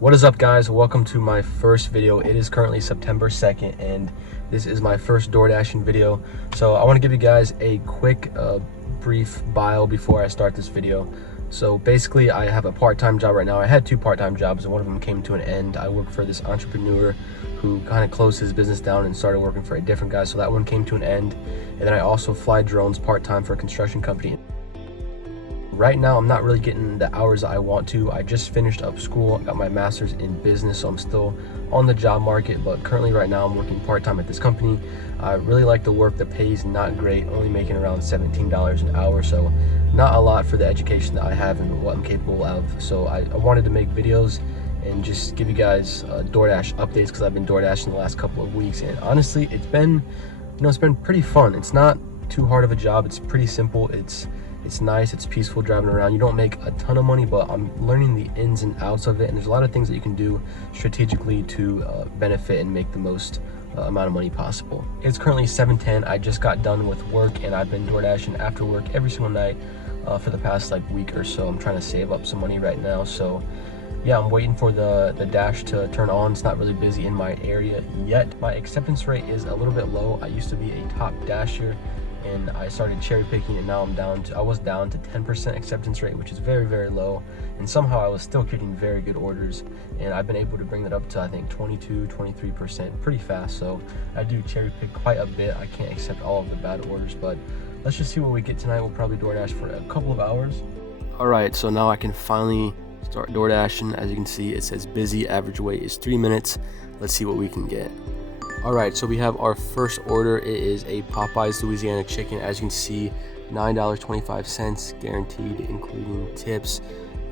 What is up, guys? Welcome to my first video. It is currently September 2nd and this is my first DoorDashing video. So I want to give you guys a quick brief bio before I start this video. So basically I have a part-time job right now. I had two part-time jobs and one of them came to an end. I work for this entrepreneur who kind of closed his business down and started working for a different guy. So that one came to an end. And then I also fly drones part-time for a construction company. Right now, I'm not really getting the hours that I want to. I just finished up school, got my master's in business, so I'm still on the job market, but currently right now I'm working part-time at this company. I really like the work. The pay is not great, only making around $17 an hour, so not a lot for the education that I have and what I'm capable of. So I wanted to make videos and just give you guys DoorDash updates because I've been DoorDashing the last couple of weeks, and honestly, it's been pretty fun. It's not too hard of a job. It's pretty simple. It's nice, it's peaceful driving around. You don't make a ton of money, but I'm learning the ins and outs of it, and there's a lot of things that you can do strategically to benefit and make the most amount of money possible. It's currently 7:10. I just got done with work and I've been DoorDashing after work every single night for the past week or so. I'm trying to save up some money right now, so yeah, I'm waiting for the dash to turn on. It's not really busy in my area yet. My acceptance rate is a little bit low. I used to be a top dasher and I started cherry picking, and now I was down to 10% acceptance rate, which is very, very low, and somehow I was still getting very good orders, and I've been able to bring that up to I think 22-23% pretty fast. So I do cherry pick quite a bit. I can't accept all of the bad orders, but let's just see what we get tonight. We'll probably DoorDash for a couple of hours. All right, so now I can finally start DoorDashing. As you can see, it says busy, average wait is 3 minutes. Let's see what we can get. All right, so we have our first order. It is a Popeyes Louisiana chicken. As you can see, $9.25 guaranteed, including tips.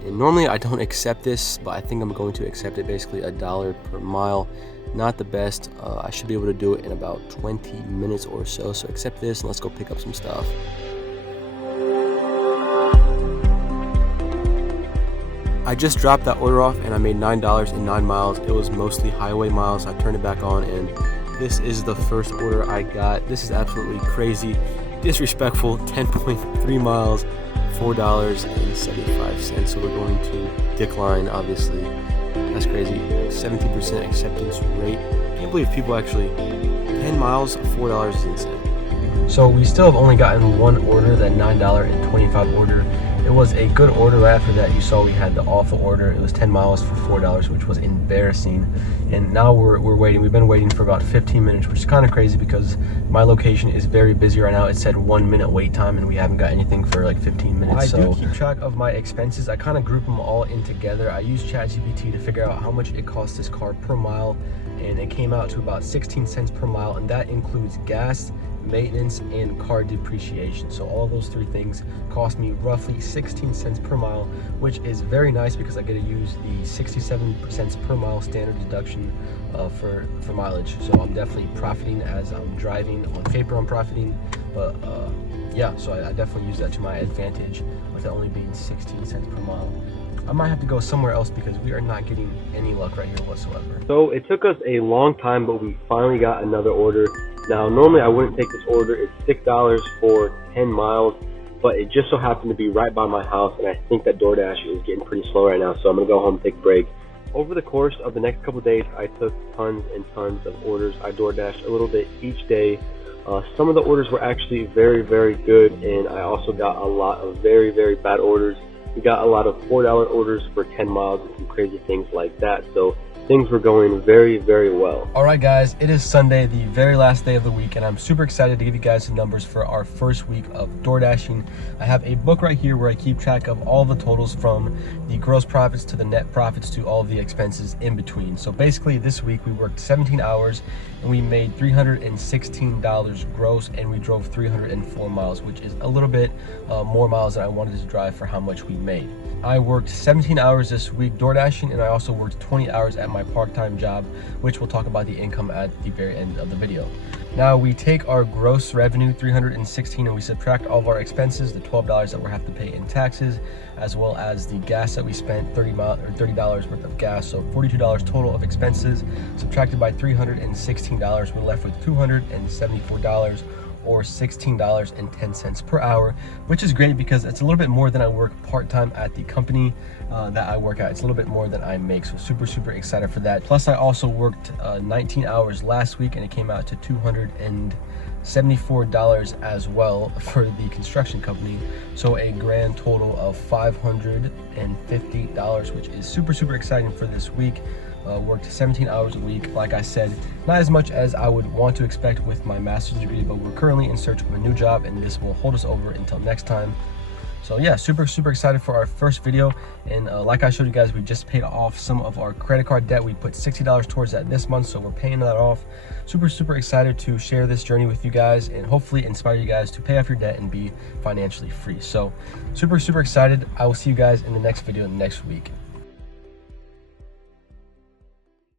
And normally I don't accept this, but I think I'm going to accept it. Basically $1 per mile. Not the best. I should be able to do it in about 20 minutes or so. So accept this and let's go pick up some stuff. I just dropped that order off and I made $9 in 9 miles. It was mostly highway miles. I turned it back on and this is the first order I got. This is absolutely crazy, disrespectful. 10.3 miles, $4.75. So we're going to decline, obviously. That's crazy. 17% acceptance rate. Can't believe people actually, 10 miles, $4 is insane. So we still have only gotten one order, that $9.25 order. It was a good order. Right after that, you saw we had the awful order. It was 10 miles for $4, which was embarrassing. And now we're waiting. We've been waiting for about 15 minutes, which is kind of crazy because my location is very busy right now. It said 1 minute wait time, and we haven't got anything for 15 minutes. I do keep track of my expenses. I kind of group them all in together. I use ChatGPT to figure out how much it costs this car per mile, and it came out to about 16 cents per mile, and that includes gas, maintenance, and car depreciation. So all of those three things cost me roughly 16 cents per mile, which is very nice because I get to use the 67 cents per mile standard deduction for mileage. So I'm definitely profiting as I'm driving. On paper I'm profiting, but yeah, so I definitely use that to my advantage with it only being 16 cents per mile. I might have to go somewhere else because we are not getting any luck right here whatsoever. So it took us a long time, but we finally got another order. Now, normally I wouldn't take this order. It's $6 for 10 miles, but it just so happened to be right by my house, and I think that DoorDash is getting pretty slow right now, so I'm going to go home and take a break. Over the course of the next couple of days, I took tons and tons of orders. I DoorDashed a little bit each day. Some of the orders were actually very, very good, and I also got a lot of very, very bad orders. We got a lot of $4 orders for 10 miles and some crazy things like that. So things were going very, very well. All right, guys, it is Sunday, the very last day of the week, and I'm super excited to give you guys some numbers for our first week of DoorDashing. I have a book right here where I keep track of all the totals from the gross profits to the net profits to all of the expenses in between. So basically this week we worked 17 hours and we made $316 gross, and we drove 304 miles, which is a little bit more miles than I wanted to drive for how much we made. I worked 17 hours this week DoorDashing, and I also worked 20 hours at my part-time job, which we'll talk about the income at the very end of the video. Now we take our gross revenue, 316, and we subtract all of our expenses, the $12 that we'll have to pay in taxes, as well as the gas that we spent, $30 worth of gas, so $42 total of expenses, subtracted by $316, we're left with $274, or $16.10 per hour, which is great because it's a little bit more than I work part-time at the company that I work at. It's a little bit more than I make, so super excited for that. Plus I also worked 19 hours last week and it came out to $274 as well for the construction company, so a grand total of $550, which is super exciting for this week. Worked 17 hours a week. Like I said, not as much as I would want to expect with my master's degree, but we're currently in search of a new job and this will hold us over until next time. So yeah, super excited for our first video. And like I showed you guys, we just paid off some of our credit card debt. We put $60 towards that this month, so we're paying that off. Super excited to share this journey with you guys and hopefully inspire you guys to pay off your debt and be financially free. So super excited. I will see you guys in the next video next week.